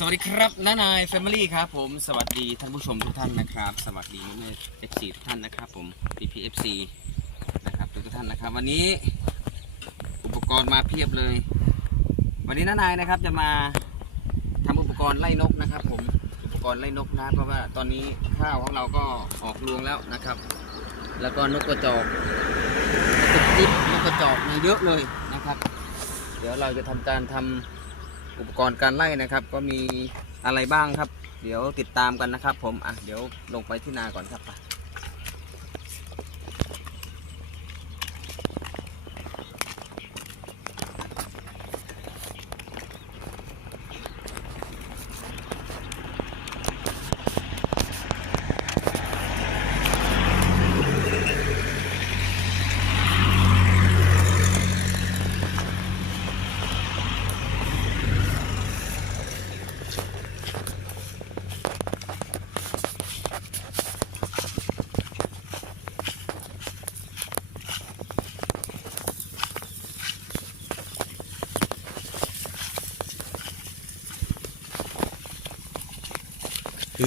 สวัสดีครับน้านายแฟมิลี่ครับผมสวัสดีท่านผู้ชมทุกท่านนะครับ สวัสดีแม่เอฟซีทุกท่านนะครับผม PPFC นะครับทุกท่านนะครับ วันนี้อุปกรณ์มาเพียบเลย วันนี้น้านายนะครับจะมาทำอุปกรณ์ไล่นกนะครับ ผมอุปกรณ์ไล่นกนะเพราะว่าตอนนี้ข้าวของเราก็ออกรวงแล้วนะครับ แล้วก็นกกระจอกตุ๊กติ๊บนกกระจอกเนี่ยเยอะเลยนะครับ เดี๋ยวเราจะทำการทำ อุปกรณ์การไล่นะครับ ก็มีอะไรบ้างครับ เดี๋ยวติดตามกันนะครับ ผมอะเดี๋ยวลงไปที่นาก่อนครับ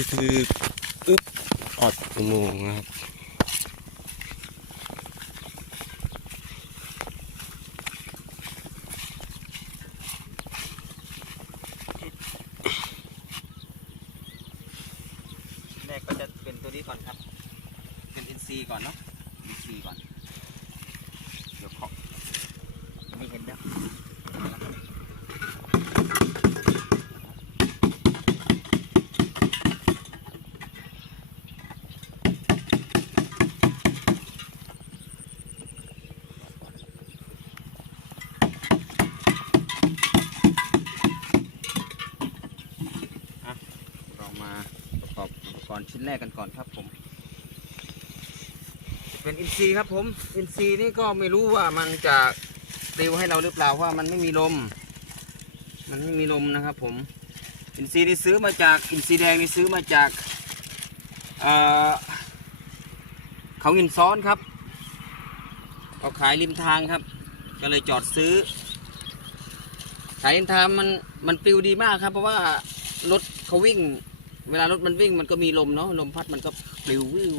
ไปคือคืออึ๊บออดอุโมงค์นะครับแรกก็จะเป็นตัวนี้ก่อนครับ เป็น NC ก่อนเนาะ NC ก่อน เดี๋ยวเคาะไม่เห็นแล้วเรามาประกอบอุปกรณ์ชิ้นแร ก่อนครับผม เป็น NC ครับผม NC นี่ก็ไม่รู้ว่ามันจะติวให้เราหรือเปล่าว่ามันไม่มีลม มันไม่มีลมนะครับ ผม NC นี่ซื้อมาจาก NC แดงนี่ซื้อมาจากเเขาหินซ้อนครับเขาขายริมทางครับ ก็เลยจอดซื้อ ขายริมทางมันมันปลิวดีมากครับ เพราะว่ารถเขาวิ่ง เวลารถมันวิ่งมันก็มีลมเนาะลมพัดมันก็ปลิววิว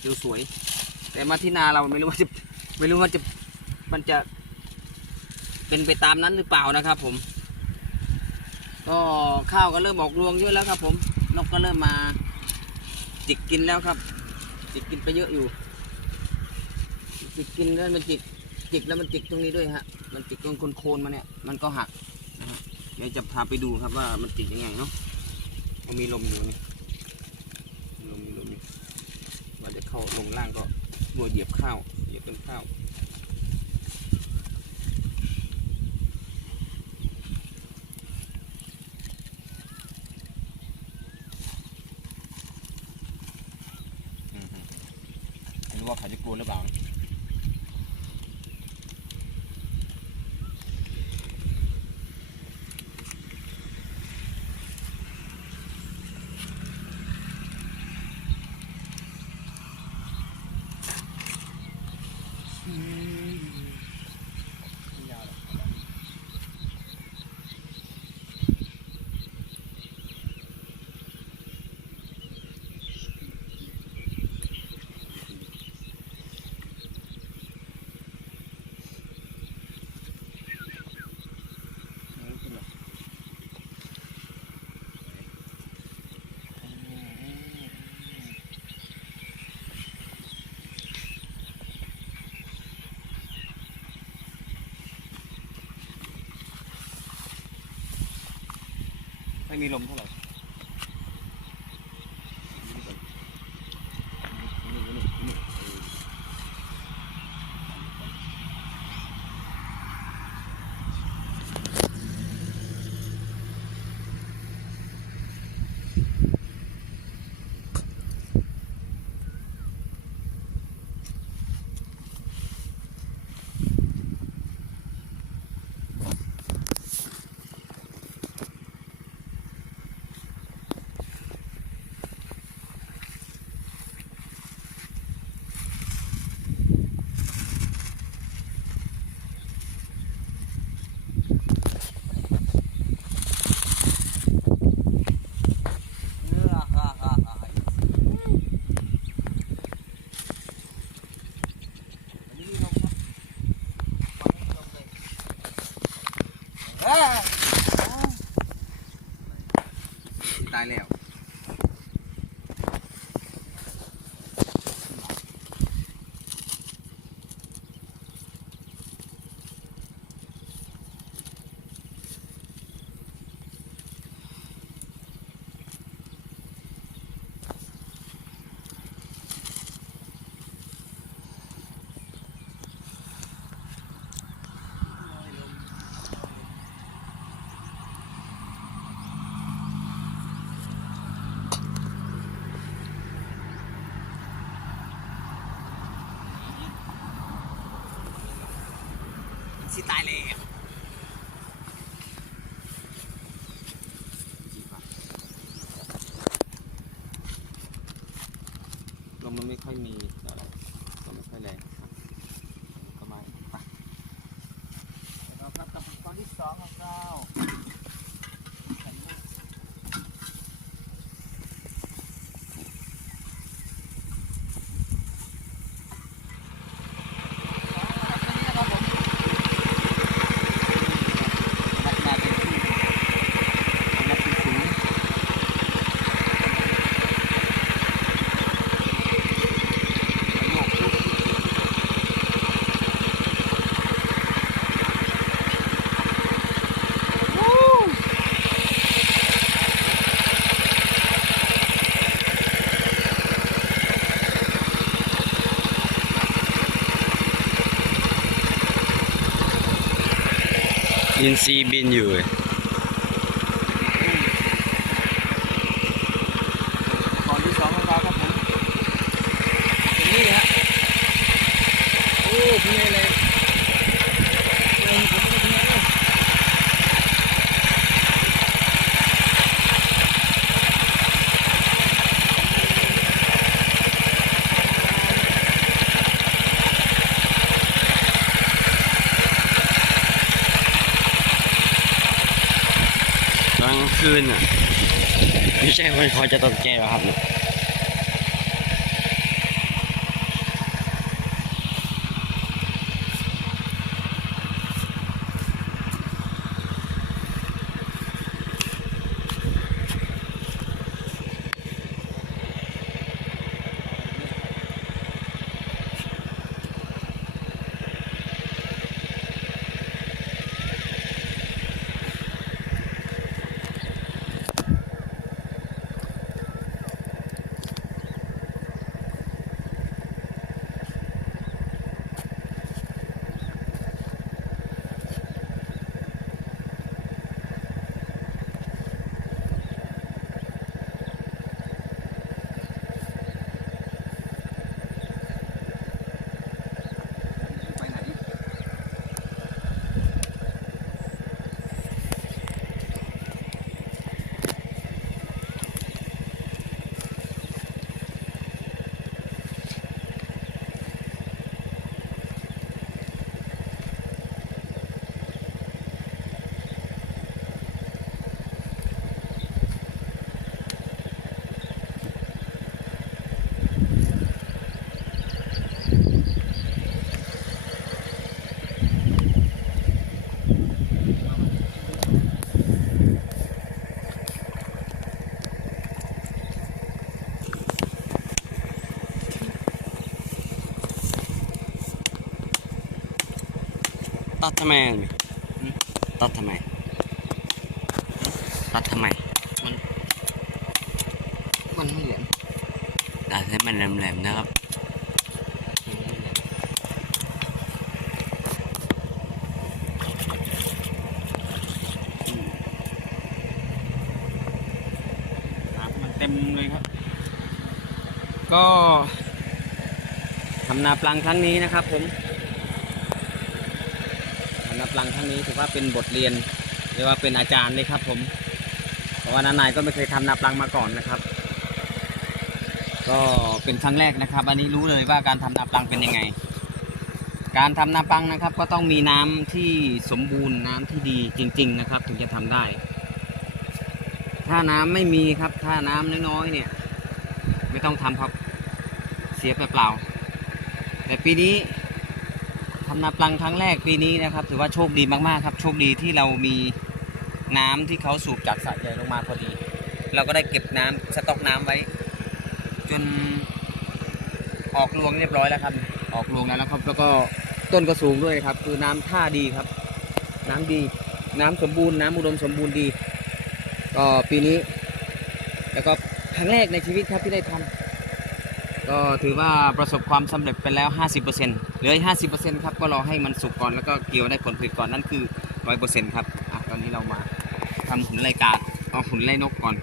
ปลิวสวย แต่มาที่นาเราไม่รู้ว่าจะไม่รู้ว่าจะมันจะ เป็นไปตามนั้นหรือเปล่านะครับ ผม ก็ข้าวก็เริ่มออกรวงเยอะแล้วครับ ผมนกก็เริ่มมา จิกกินแล้วครับจิกกินไปเยอะอยู่ จิกกินแล้วมันจิกจิกแล้วมันจิกตรงนี้ด้วยฮะ มันจิกตรงโคนๆมาเนี่ย มันก็หักนะฮะเดี๋ยวจะพาไปดูครับว่ามันจิกยังไงเนาะ มันมีลมอยู่นี่ลมมีลมอยู่ว่าจะเข้าลงล่างก็รัวเหยียบข้าวเหยียบต้นข้าวว่าเขาจะกลัวหรือเปล่า ไม่มีลมเท่าไหร่ สิตายแล้วลมมันไม่ค่อยมีอะไรลมไม่ค่อยแรงครับก็มาไปเราครับกับตอนที่สองของเรานักมาเป็นที่นักเป็นสูง อินซีบินอยู่เว้ย ก่อนที่สองของเราครับผมตรงนี้ฮะโอ้พี่เลยเลยเอ็นผมไม่ได้พี่เลย ตอนกลางคืนอะ ไม่ใช่คนคอย จะตกแกหรอครับ ทำไมตัดทำไม ตัดทำไม มันไม่เหลืองตัดให้มันแหลมๆนะครับน้ำมันเต็มเลยครับ ก็ทำนาปลังครั้งนี้นะครับผม ลังครั้งนี้ถือว่าเป็นบทเรียนเรียกว่าเป็นอาจารย์เลยครับ ผม เพราะว่านานายก็ไม่เคยทำนาปลังมาก่อนนะครับ ก็เป็นครั้งแรกนะครับ อันนี้รู้เลยว่าการทำนาปลังเป็นยังไง การทำนาปลังนะครับ ก็ต้องมีน้ำที่สมบูรณ์น้ำที่ดีจริง ๆ นะครับ ถึงจะทำได้ ถ้าน้ำไม่มีครับ ถ้าน้ำน้อยๆเนี่ย ไม่ต้องทำครับเสียเปล่าแต่ปีนี้ ทำนาปลังครั้งแรกปีนี้นะครับ ถือว่าโชคดีมากๆครับ โชคดีที่เรามีน้ำที่เขาสูบจากสระใหญ่ลงมาพอดี เราก็ได้เก็บน้ำสต็อกน้ำไว้ จนออกรวงเรียบร้อยแล้วครับ ออกรวงแล้วนะครับ แล้วก็ต้นก็สูงด้วยครับ คือน้ำท่าดีครับ น้ำดี น้ำสมบูรณ์น้ำอุดมสมบูรณ์ดี ก็ปีนี้ แล้วก็ครั้งแรกในชีวิตครับที่ได้ทำ ก็ถือว่าประสบความสำเร็จไปแล้ว 50%เหลืออีก50%ครับก็รอให้มันสุกก่อนแล้วก็เกี่ยวได้ผลผลิตก่อนนั่นคือ 100%ครับอะตอนนี้เรามาทำหุ่นไล่กาดเอาหุ่นไล่นกก่อน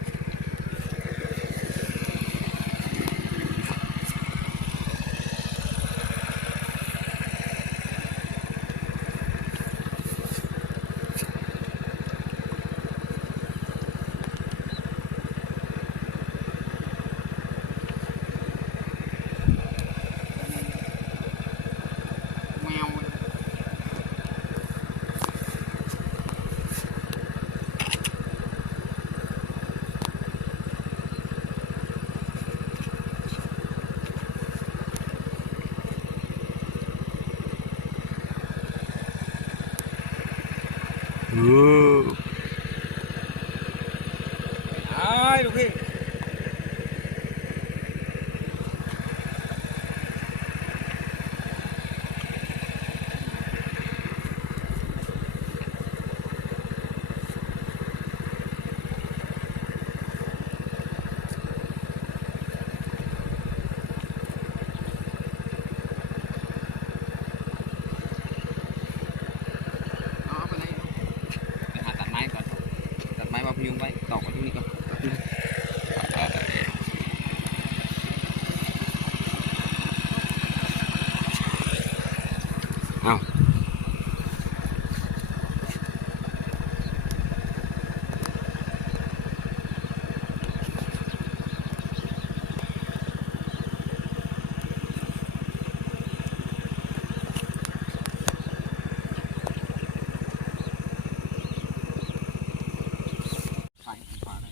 โอ้ไอ้ลูกพี่ เอาไปไหนไปหาตัดไม้ก่อน ตัด ไม้มาพยุงไว้ตอกไว้ที่นี่ก่อน เอ้า ไปขวาได้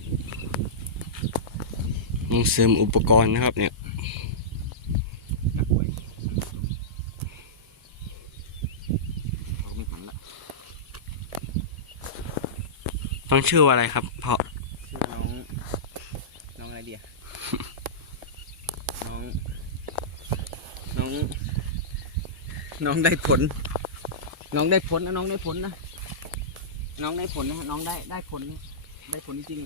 ต้องเสริมอุปกรณ์นะครับเนี่ยนักมวยเขาไม่หันละต้องชื่อว่าอะไรครับพ่อชื่อน้องน้องอะไรเดียน้องน้อง น้องได้ผล น้องได้ผลนะน้องได้ผลนะน้องได้ผลนะน้องได้ได้ผลนะได้ผลจริงๆ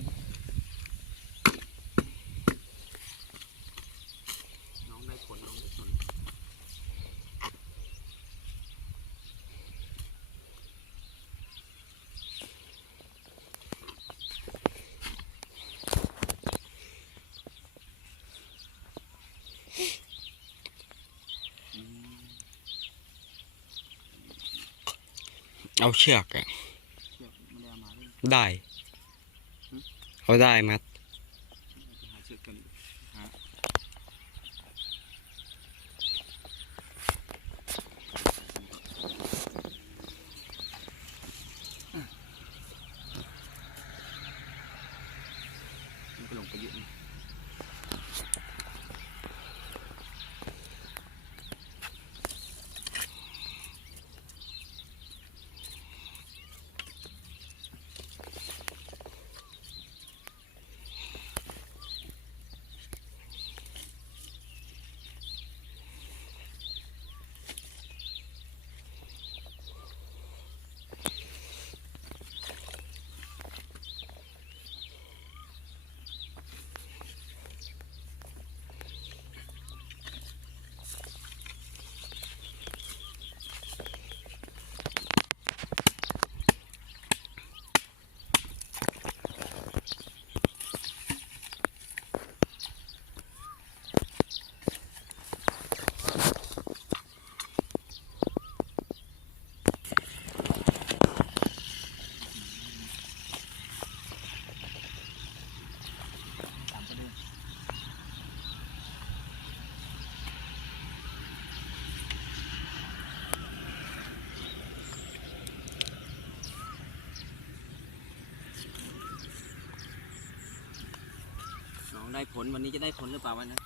น้องได้ผลน้องได้ผล เอาเชือกอะเชือกไม่ได้เอามาด้วยได้ เขาได้มัด หาเชือกกันหามันก็ลงไปเยอะนะตามไปดูน้อง ได้ผลวันนี้จะได้ผลหรือเปล่าวันนั้น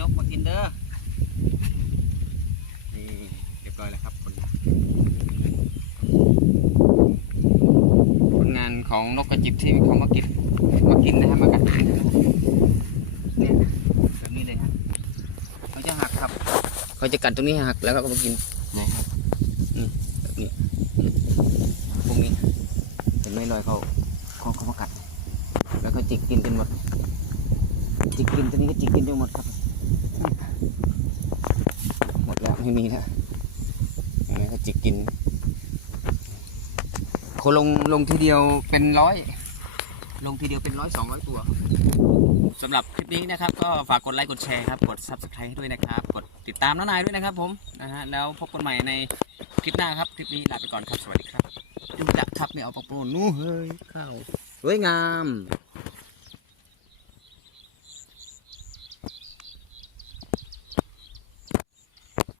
นกมากินเด้อ นี่เรีบร้ยแล้ครับผลงนงานของนกกระจิบที่เขามากิน มากินนะฮะมากัดนเนี่ยแบบนี้เลยฮะเขาจะหักครับ เขาจะกัดตรงนี้หักแล้วก็มากินนะครับนี่แบบนี้พวกนี้เห็นไหมรอยเขา ไม่มีนไหมเขาจิกกินเขาลงลงทีเดียวเป็นร้อย ลงทีเดียวเป็นร้อยสองร้อยตัวสำหรับคลิปนี้นะครับก็ฝากกดไลค์กดแชร์ครับกด subscribe ด้วยนะครับ กดติดตามน้านายด้วยนะครับผมนะฮะแล้วพบกันใหม่ในคลิปหน้าครับ คลิปนี้ลาไปก่อนครับ สวัสดีครับดูดักครับเนี่ยเอาปลาโปรนู่เฮ้ยข้าวสวยงาม